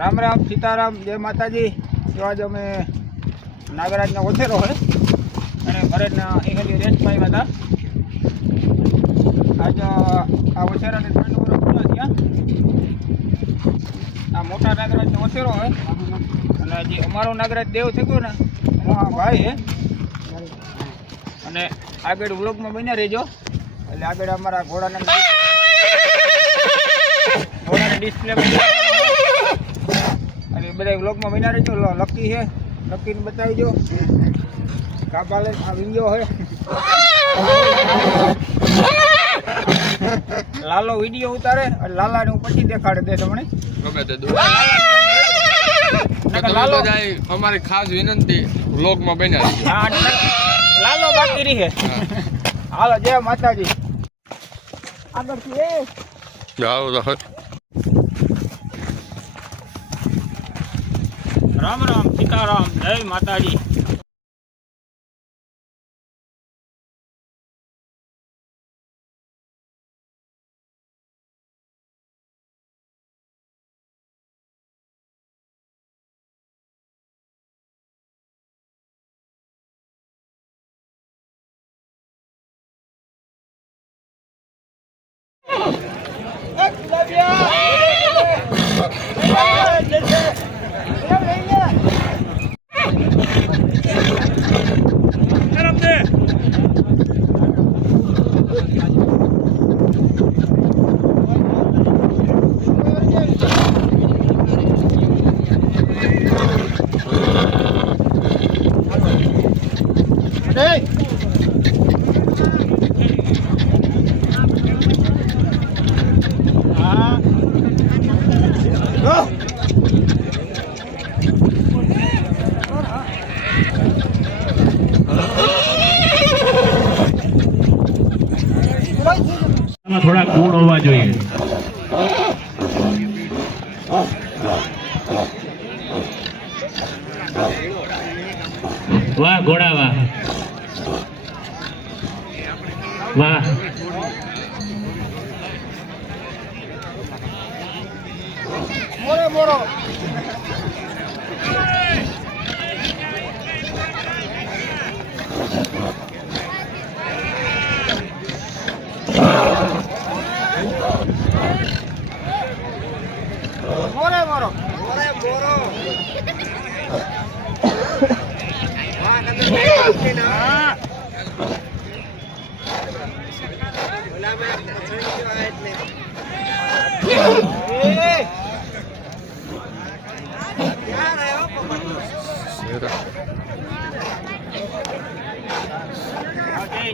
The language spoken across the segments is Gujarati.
રામ રામ સીતારામ જય માતાજી। જો આજે અમે નાગરાજનો ઓછેરો હોય અને ઘરેના એકાદી રેસ્ટ પાડ્યા હતા। આજે આ ઓછેરાને 3 વર્ષ પૂરા થયા। આ મોટા નાગરાજનો ઓછેરો હોય અને જે અમારો નાગરાજ દેવ થયો ને હું આ ભાઈ હે અને આગળ વ્લોગમાં બન્યા રહેજો। એટલે આગળ અમારા ઘોડાના ડિસ્પ્લે અને બધા વ્લોગમાં બન્યા રહેજો। લકી છે, લકીને બતાવી દો કાબાલે આ વિંગો હોય લાલો વિડીયો ઉતારે અને લાલાને હું પછી દેખાડે દે તમને ગમે તે લાલો જાય। અમારી ખાસ વિનંતી વ્લોગમાં બન્યા રહેજો। હા લાલો બાકી રહી છે। હાલો જય માતાજી। આગળથી એ જાઓ તો રામ રામ સીતારામ જય માતાજી। થોડા ગુણ હોવા જોઈએ। વાહ ઘોડા વાહ વાહ। મોરે મોરો મોરે મોરો મોરે મોરો વાહ કદમ ના ઓલા મે છોડી દીધો આ એટલે એ યાર આયો પકડ ઓકે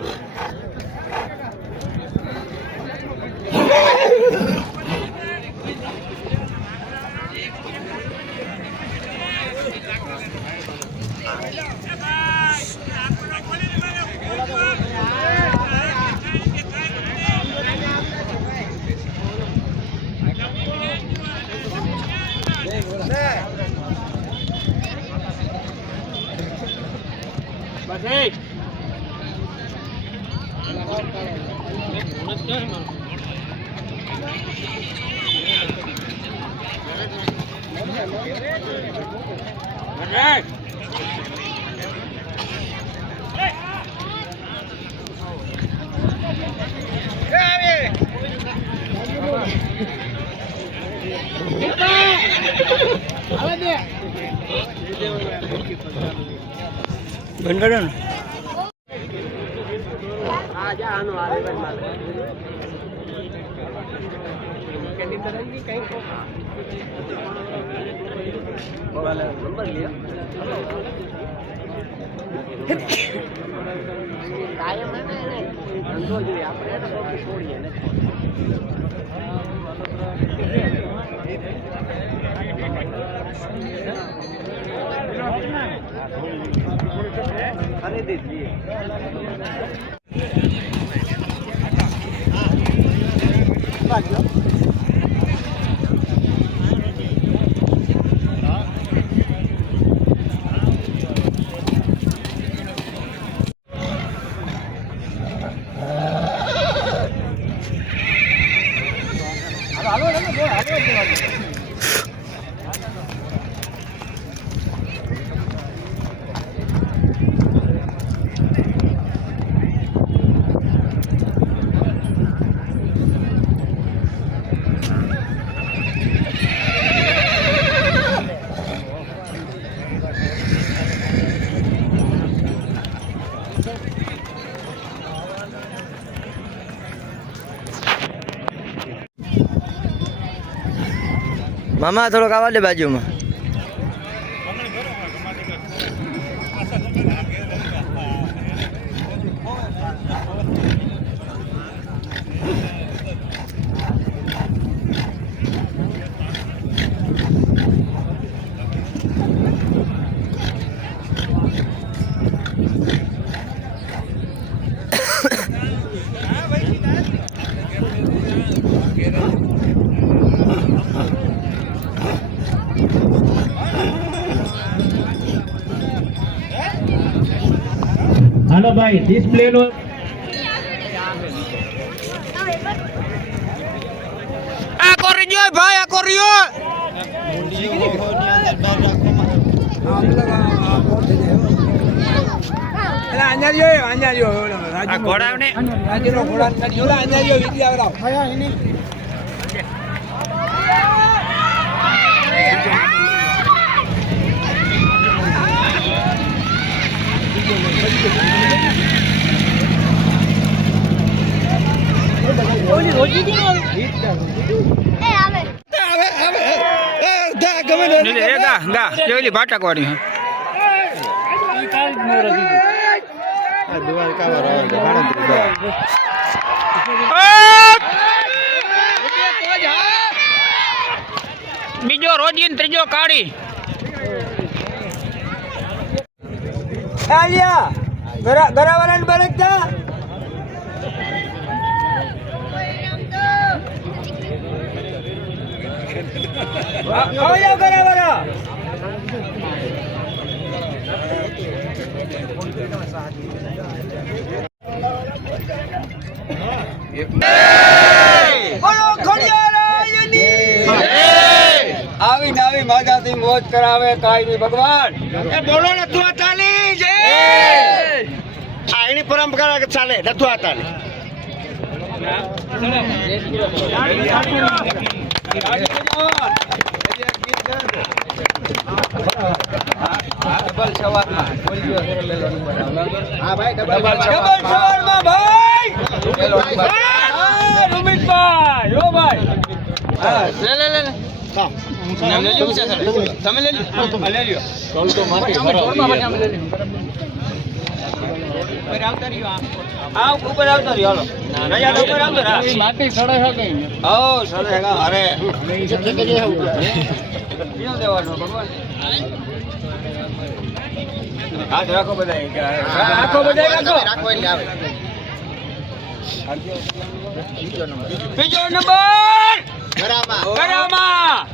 બંગડન આ જા આનો આવે બંધ કેની તરંગી કઈ કો વાલે નંબર લે કાયમ ને ધંધો જોઈએ આપણે તો કોઈ છોડીએ ને खरीदी लिए हेलो हेलो हेलो મામા થોડોક આવવા દે બાજુમાં. હાલો ભાઈ ડિસ્પ્લે નો આ કોરિયો ભાઈ આ કોરિયો આ ઘોડાને રાજનો ઘોડા નડિયોલા અંજારિયો વિધિ આવરાવ કેવી ભાટક વાળી બીજો રોજી ને ત્રીજો કાળી ગરાવાળા ને બળકતા ગરાવાળા આવી નાવી માજાથી મોજ કરાવે કાયમી ભગવાન એ બોલો નતું આતાલી જય આની પરંપરા ચાલે નતું આતાલી ડબલ સવારમાં હા ભાઈ ડબલ સવારમાં ભાઈ રૂમિતભાઈ ઓ ભાઈ હા લે લે લે નામ લે લ્યો તમે લે લ્યો લે લ્યો કોલ તો માથે ઘરમાં લે લ્યો ઉપર આવતા રહ્યો આ ઉપર આવતા રહ્યો હાલો નયા ઉપર આવતો રા માટી સડે હે કઈ હો સડે હે અરે જતે કરીએ હે કેનો દેવાનો ભગવાન હાથ રાખો બધાય રાખો બધાય રાખો રાખો એટલે આવે બીજો નંબર ગરામા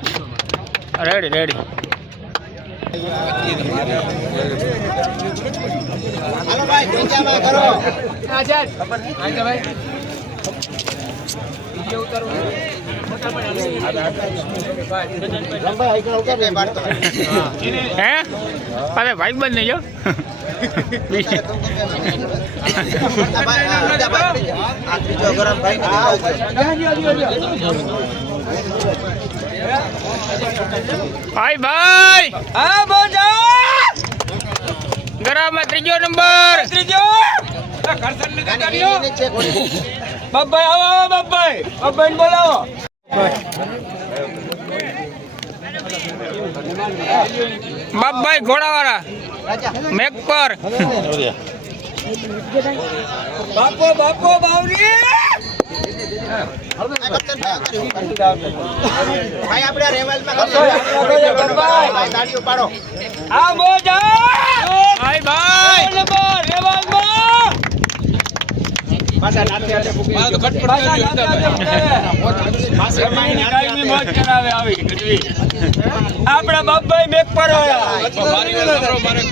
રેડી રેડી હાલો ભાઈ બીજામાં કરો આજાદ આજા ભાઈ બીજો ઉતારો હે અરે ભાઈ બંધ નહીં જો ભાઈ ભાઈ હા બોજા ગરામાં ત્રીજો નંબર ત્રીજો બાપભાઈ આવો બાપભાઈ બાપભાઈ બોલાવો બાપભાઈ ઘોડાવાળા મેક પર બાપો બાપો બાવરી ભાઈ આપણે રેવલમાં ગાડીઓ પાડો આ મોજા ભાઈ ભાઈ રેવલમાં પાછા નાતે આતે ફૂકી મારો ઘટ પડ મોજ કરાવે આવી ગઢવી આપણા બાપભાઈ મેક પર આયા મારી મારે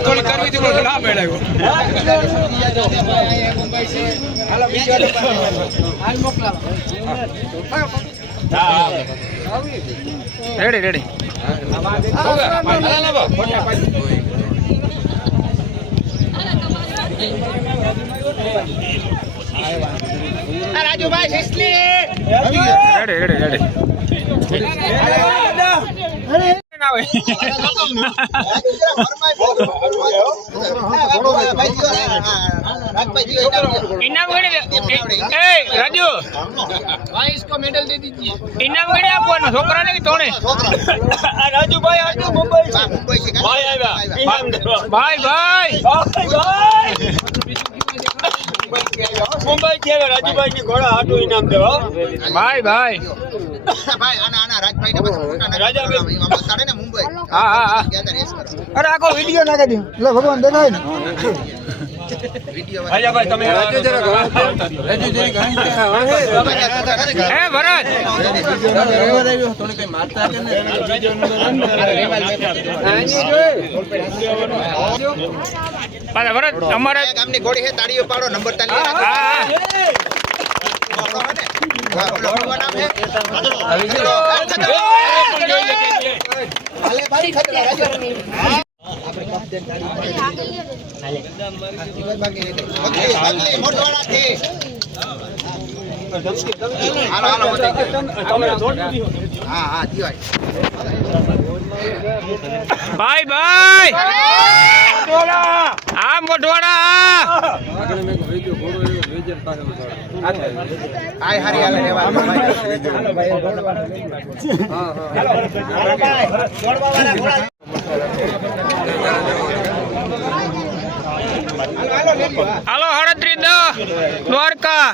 થોડી કરવી હતી પણ ના બેડાયો હાલો બીજો હાલ મોકલાવો રેડી રેડી રાજુભાઈ સિસ્લી ready ready ready Raju bhai इसको मेडल दे दीजिए। ઇનામ ગણી આપવાનું છોકરાને કે તોણે આ રાજુભાઈ આટલું મુંબઈ છે मुंबई से ભાઈ આવ્યા ભાઈ ભાઈ મુંબઈ થી રાજુભાઈ ની ઘોડા હાટું ઇનામ દેવા ભાઈ ભાઈ भाई आना आना राजभाई ने बस फोटो ना राजा बताड़े ना मुंबई હા હા હા क्या रेस करो અરે આખો વિડિયો નાખી દો લે ભગવાન દેખાય ને वीडियो આજા ભાઈ તમે રાજુ જરા હે ભરત પાછા ભરત અમારે ગામની ઘોડી है ताड़ीओ पाड़ो नंबर ताली હા હા नाम है अले बारी खतरा राजा मोटवाड़ा थे हालो हालो हां हां दियो ભાઈ ભાઈ આ મોઢવાડા आय हरी आले रेवा भाई जोड़वा वाला घोड़ा હાલો હળત્રી દો દ્વારકા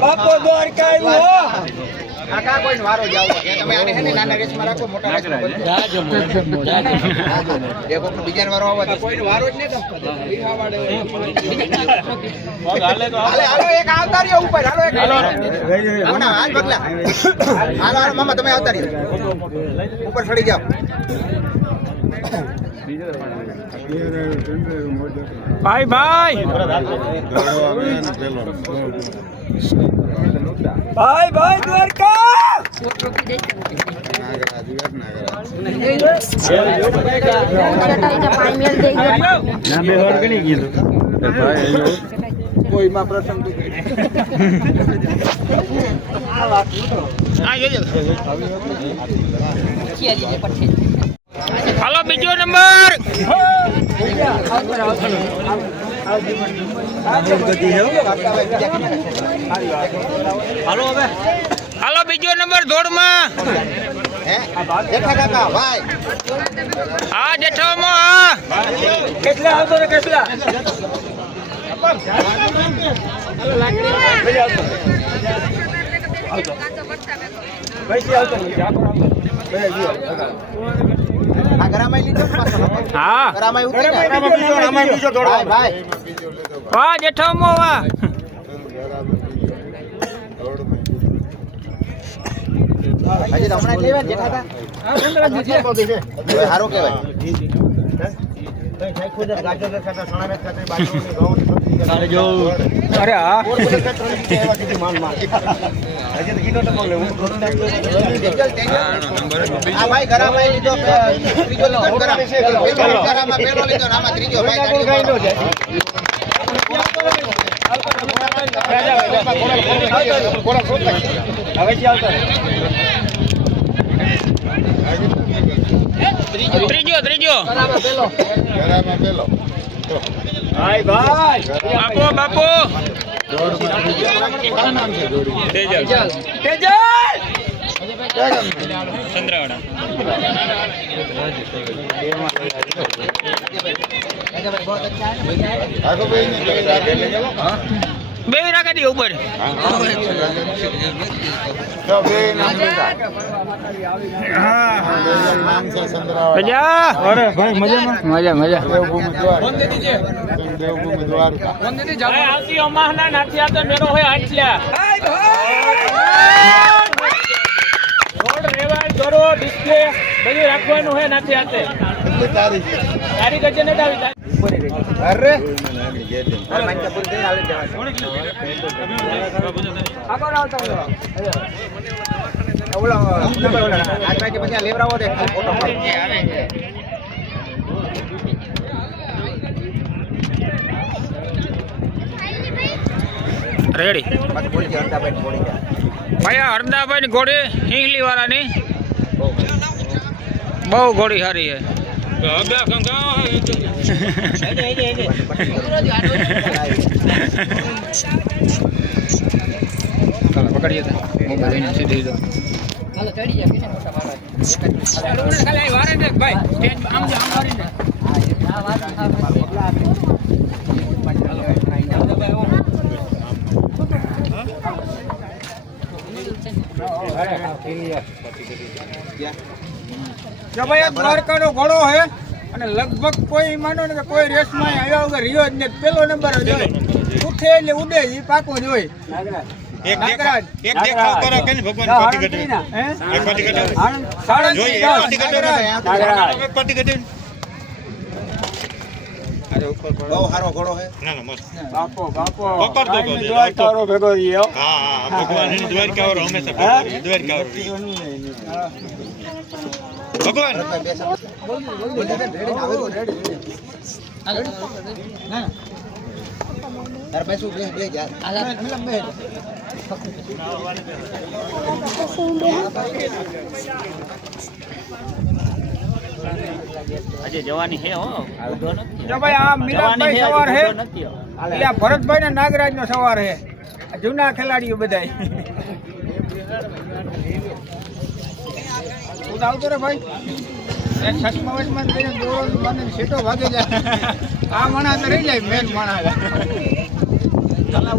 બાપો દ્વારકા આવ્યો आका कोई वारो जाओ ये તમે આને હે ને નાના રેસ માં રાખો મોટા રેસ માં જાજો देखो બીજા વારો આવે તો કોઈ વારો જ નહીં હાલે હાલો એક આવતા રહ્યો ઉપર હાલો એક કોના હાથ બગલા હાલો હાલો મામા તમે આવતા રહ્યો ઉપર ચડી જાઓ ભાઈ ભાઈ ભાઈ ભાઈ દ્વારકા હાલો બીજો નંબર હાલો બીજો નંબર દોડમાં હે દેખા કાકા ભાઈ હા જેઠામાં કેટલા આવતો ને કેટલા આ ગરામાઈ લીધો પાછો હા ગરામાઈ ઉતરી ગરામાઈ બીજો દોડો ભાઈ વાહ જેઠામાં વાહ હજી તો હમણાં લેવા જેઠા હતા હારો કહેવાય અરે હા આ ભાઈ ગરામાઈ લીધો ત્રીજો લીધો ગરામાં પેલો લીધો ને આમાં ત્રીજો ભાઈ ત્રીજો ત્રીજો ભાઈ ભાઈ બાપો બાપો તેજલ તેજલ ચંદ્રવાડા બે રાખી દી ઉપર અરે ભાઈ મજા મજા આવતી અમાહના નાથિયા તો મેરો હોય આટલા રોડ રેવાય કરો ડિસ્પ્લે બધું રાખવાનું હોય નાથી આતે તારીખ જ ને ડાવી અરે પછી લેવરાવો દે ફોટો રેડી ભાઈ હરદાભાઈ ની ઘોડી હિંગલી વાળાની બહુ ઘોડી સારી છે પકડીએ તો મોબાઈલ લઈને સીધી દો ખાલી વારે ને ભાઈ સ્ટેજ આમ જ આમ વારે ને જો ભાઈ આ દ્વારકાનો ઘોડો હે અને લગભગ કોઈ માનો ને કે કોઈ રેસમાં આવ્યા વગર રહ્યો જ ને પેલો નંબર જ હોય ઉઠે એટલે ઉડે જ ઈ પાકો જ હોય એક દેખાવ કરો કે ભગવાન પાટી ગઢે હે એક પાટી ગઢે જોઈએ પાટી ગઢે પાટી ગઢે બહુ સારો ઘોડો છે. ના ના મસ્ત બાપો પકડતો તો દ્વારકારો ભેગો રહ્યો હા ભગવાન એની દ્વારકાઓ હંમેશા પકડે દ્વારકાઓ ભગવાન ભરતભાઈ બેસો. રેડી આવે તો રેડી. ના તાર બેસું બે યાર. જો ભાઈ આ મિલાદભાઈ સવાર હે એટલે આ ભરતભાઈ ના નાગરાજ નો સવાર હે આ જૂના ખેલાડીઓ બધા તું આવતો રે ભાઈ એક સસમા વચમાં લઈને દોરો મને સીટો ભાગે જાય આ મણા તો રહી જાય મેન મણા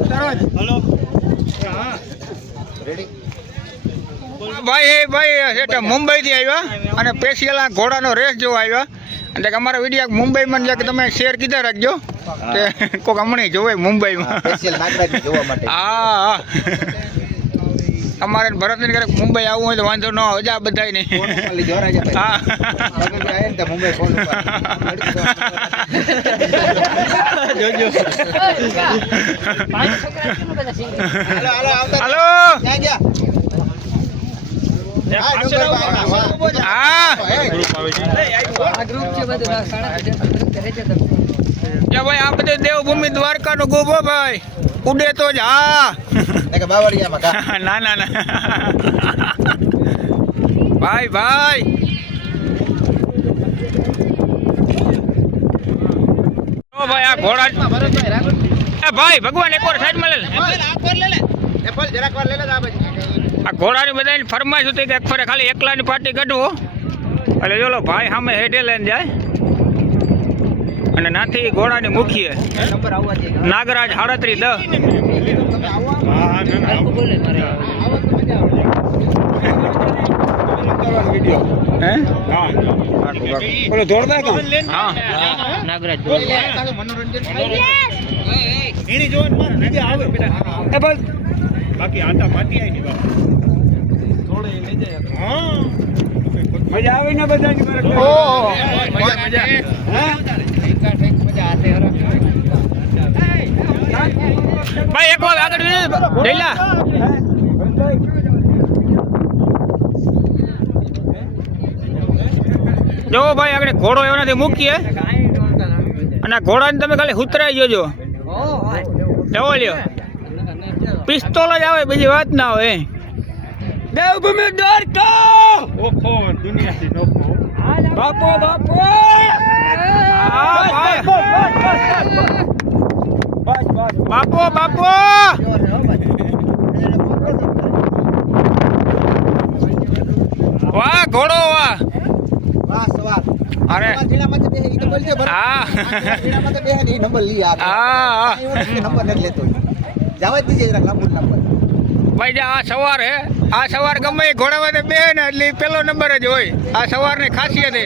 ઉતારો જ હલો રેડી. ભાઈ એટલે મુંબઈ થી આવ્યા અને સ્પેશિયલ આ ઘોડાનો રેસ જોવા આવ્યા એટલે કે અમારા વિડીયો મુંબઈમાં જે તમે શેર કીધા રાખજો કે કોઈક હમણાં જોવે મુંબઈમાં સ્પેશિયલ નાગરાજ જોવા માટે. હા અમારે ભરતને ક્યારેક મુંબઈ આવવું હોય તો વાંધો ન આવે જા બધાય નહીં ફોન ઉપર લીધો રાજાભાઈ. હા લગન આયા ને તો મુંબઈ ફોન ઉપર. જોજો હાલો આવતા. હાલો ક્યાં ગયા? હા ડુંગરભાઈ. હા ભાઈ આ બધે દેવભૂમિ દ્વારકાનો ગોબો ભાઈ ઉડે તો જ હા કે બાવળિયામાં કા. ના ના ના ભાઈ ઓ ભાઈ આ ઘોડા એ ભાઈ ભગવાન એકવાર સાઈડમાં લે એપલ જરાક વાર લે લે આ બાજુ. આ ઘોડાની બધાની ફરમાઈશ હતી કે એક ફરે ખાલી એકલાની પાર્ટી કાઢવો એટલે જોલો ભાઈ સામે હેઠે લઈને જાય અને નાથી ઘોડાની મૂકીએ નંબર આવવા દે. નાગરાજ 3710 હે ઓલો દોડતા કે હા મનોરંજન. એની જોન માર નદી આવે એ બસ બાકી આટા માટી આવી ની બાપ થોડે લઈ જાય હા મજા આવે ને બધાની ઓહો મજા ભાઈ એક વાર આગળ ડેલા જો ભાઈ આગળ ઘોડો એનાથી મૂકીએ અને ઘોડાને તમે ખાલી ઉતરાઈ જોજો એવો લ્યો પિસ્તોલ જ આવે બીજી વાત ના આવે દેવભૂમિ દ્વારકા ઓખો દુનિયાથી નોખો બાપો બાપો વાહ ઘોડો વાહ વાહ સવાર. અરે જીણામાં તો બેહે ઈ તો બોલજો ભરત. હા જીણામાં તો બેહે ને ઈ નંબર લઈ આવે. હા નંબર નથી લેતો. જવા જ દીજે જરાક લાંબુ નંબર. ભાઈ આ સવાર હે આ સવાર ગમે એ ઘોડામાં બે ને એટલે ઈ પેલો નંબર જ હોય આ સવારની ખાસિયત હે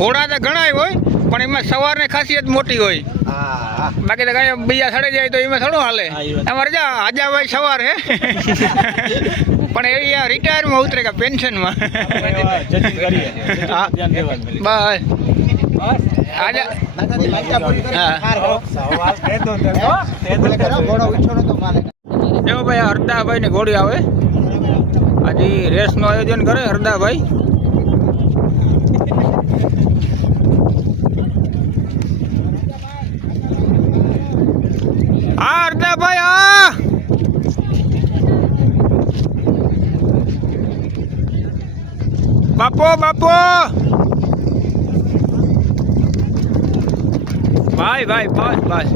ઘોડા તો ઘણાય હોય પણ એમાં સવારની ખાસિયત મોટી હોય હા બાકી તો કઈ બીજા સડે જાય તો એમાં થોડું હાલે અમારે જા આજાભાઈ સવાર હે પણ એવી આ રિટાયરમાં ઉતરે કે પેન્શનમાં હા બસ આજા નાનાજી માઈકા પૂરી કરી હા. હાર હો. બોલે કરો ઘોડો ઉઠ્યો નતો માલે. જો ભાઈ આ હરદાભાઈ ની ઘોડી આવે હજી રેસ નું આયોજન કરે હરદાભાઈ આ હરદાભાઈ આ બાપો ભાઈ બસ